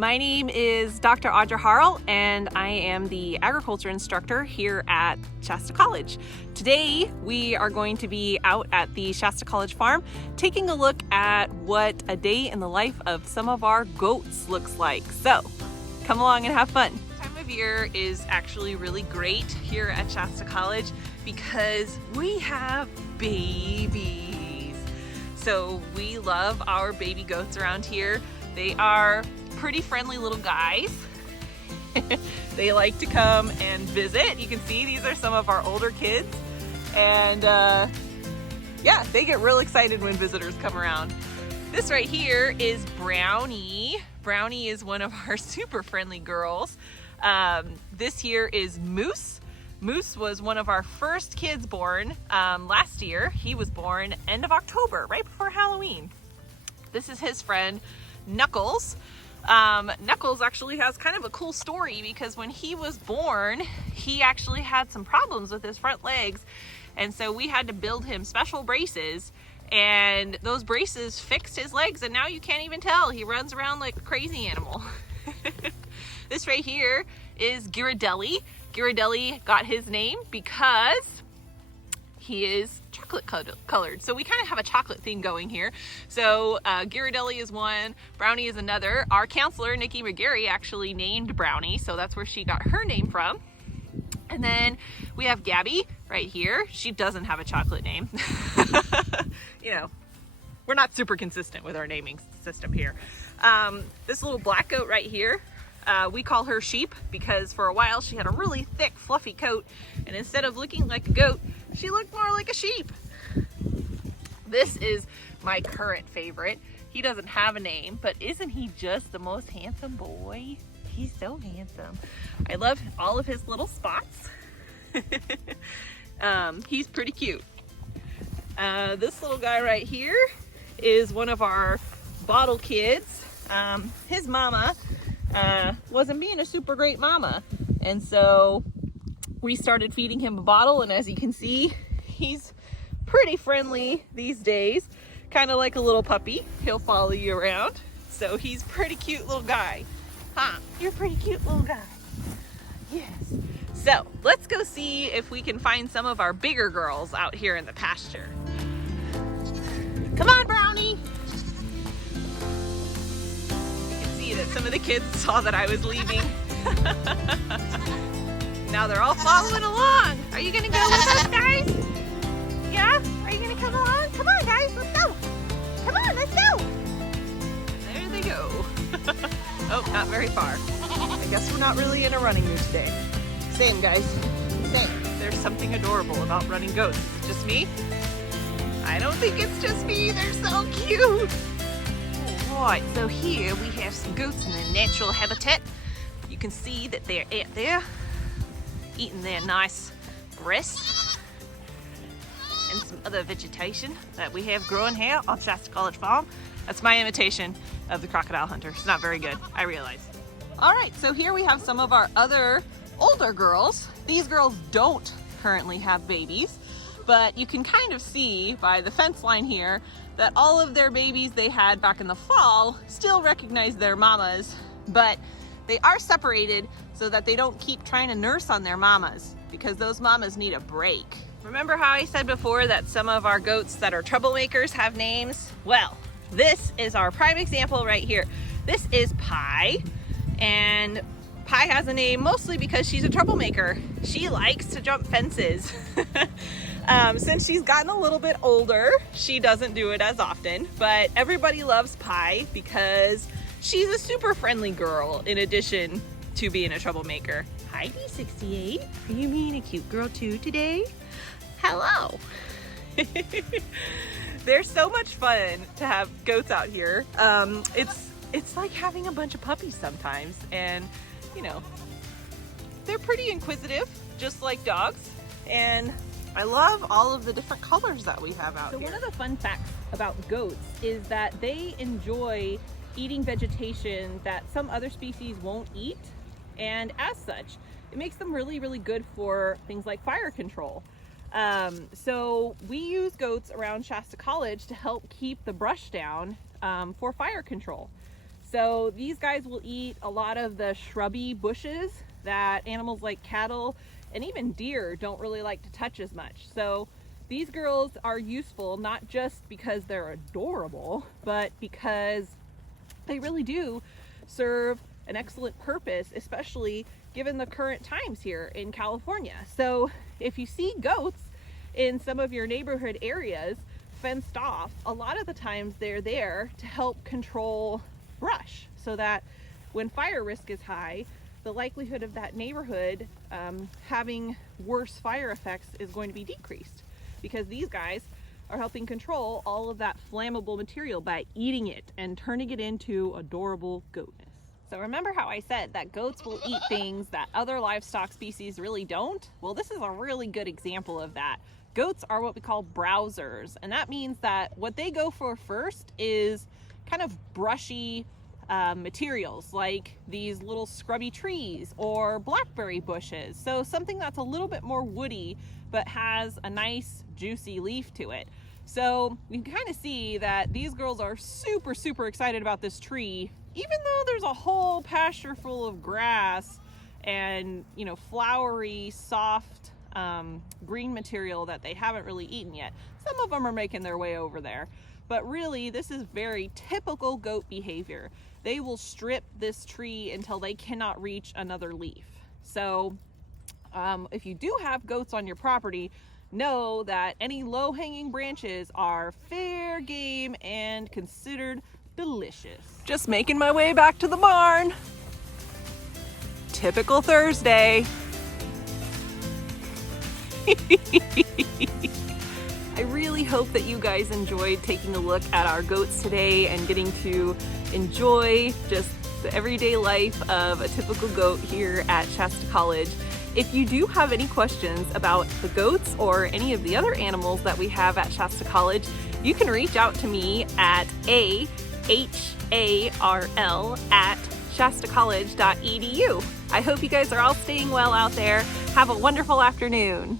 My name is Dr. Audra Harl, and I am the agriculture instructor here at Shasta College. Today, we are going to be out at the Shasta College Farm taking a look at what a day in the life of some of our goats looks like. So, come along and have fun. This time of year is actually really great here at Shasta College because we have babies. So, we love our baby goats around here. They are pretty friendly little guys. They like to come and visit. You can see these are some of our older kids, and yeah, they get real excited when visitors come around. This right here is Brownie. Brownie is one of our super friendly girls. This here is Moose. Moose was one of our first kids born last year. He was born end of October, right before Halloween. This is his friend Knuckles. Knuckles actually has kind of a cool story because when he was born, he actually had some problems with his front legs, and so we had to build him special braces, and those braces fixed his legs, and now you can't even tell. He runs around like a crazy animal. This right here is Ghirardelli. Ghirardelli got his name because he is chocolate colored. So we kind of have a chocolate theme going here. So Ghirardelli is one, Brownie is another. Our counselor, Nikki McGarry, actually named Brownie, so that's where she got her name from. And then we have Gabby right here. She doesn't have a chocolate name. You know, we're not super consistent with our naming system here. This little black goat right here, we call her Sheep because for a while she had a really thick, fluffy coat, and instead of looking like a goat, she looked more like a sheep. This is my current favorite. He doesn't have a name, but isn't he just the most handsome boy? He's so handsome. I love all of his little spots. He's pretty cute. This little guy right here is one of our bottle kids. His mama wasn't being a super great mama, and so we started feeding him a bottle, and as you can see, he's pretty friendly these days, kind of like a little puppy. He'll follow you around, so he's a pretty cute little guy. Huh? You're a pretty cute little guy. Yes. So let's go see if we can find some of our bigger girls out here in the pasture. Come on, Brownie. You can see that some of the kids saw that I was leaving. Now they're all following along. Are you gonna go with us, guys? Yeah? Are you gonna come along? Come on, guys, let's go. Come on, let's go. There they go. Oh, not very far. I guess we're not really in a running mood today. Same, guys, same. There's something adorable about running goats. Is it just me? I don't think it's just me. They're so cute. All right, so here we have some goats in their natural habitat. You can see that they're out there eating their nice grass and some other vegetation that we have growing here on Shasta College Farm. That's my imitation of the crocodile hunter. It's not very good, I realize. All right, so here we have some of our other older girls. These girls don't currently have babies, but you can kind of see by the fence line here that all of their babies they had back in the fall still recognize their mamas, but they are separated so that they don't keep trying to nurse on their mamas because those mamas need a break. Remember how I said before that some of our goats that are troublemakers have names? Well, this is our prime example right here. This is Pie, and Pie has a name mostly because she's a troublemaker. She likes to jump fences. Since she's gotten a little bit older, she doesn't do it as often, but everybody loves Pie because she's a super friendly girl in addition to being a troublemaker. Hi, D68. Are you being a cute girl too today? Hello. They're so much fun to have goats out here. It's like having a bunch of puppies sometimes, and you know, they're pretty inquisitive, just like dogs, and I love all of the different colors that we have out here. So one of the fun facts about goats is that they enjoy eating vegetation that some other species won't eat, and as such, it makes them really, really good for things like fire control. So we use goats around Shasta College to help keep the brush down for fire control. So these guys will eat a lot of the shrubby bushes that animals like cattle and even deer don't really like to touch as much. So these girls are useful not just because they're adorable, but because they really do serve an excellent purpose, especially given the current times here in California. So if you see goats in some of your neighborhood areas fenced off, a lot of the times they're there to help control brush, so that when fire risk is high, the likelihood of that neighborhood having worse fire effects is going to be decreased, because these guys are helping control all of that flammable material by eating it and turning it into adorable goatness. So remember how I said that goats will eat things that other livestock species really don't? Well, this is a really good example of that. Goats are what we call browsers, and that means that what they go for first is kind of brushy materials, like these little scrubby trees or blackberry bushes. So something that's a little bit more woody but has a nice juicy leaf to it. So you can kind of see that these girls are super excited about this tree, even though there's a whole pasture full of grass and, you know, flowery, soft green material that they haven't really eaten yet. Some of them are making their way over there, but really this is very typical goat behavior. They will strip this tree until they cannot reach another leaf. So if you do have goats on your property, know that any low-hanging branches are fair game and considered delicious. Just making my way back to the barn. Typical Thursday. I really hope that you guys enjoyed taking a look at our goats today and getting to enjoy just the everyday life of a typical goat here at Shasta College. If you do have any questions about the goats or any of the other animals that we have at Shasta College, you can reach out to me at aharl@shastacollege.edu. I hope you guys are all staying well out there. Have a wonderful afternoon.